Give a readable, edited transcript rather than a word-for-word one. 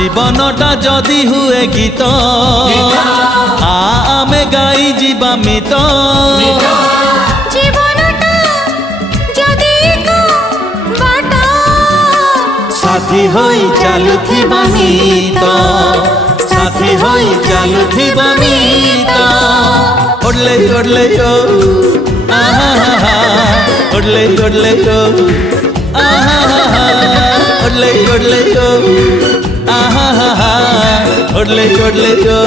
জীবনটা যদি হুয়ে গীত আমি গাই যা মিত জীবনটা যদি বাট সাথী হই চালুথিবা মিত সাথী হই চালুথিবা মিত ওডলে ওডলে ও আহা ওডলে ওডলে ও আহা ওডলে ওডলে ও আহা ওডলে ওডলে ও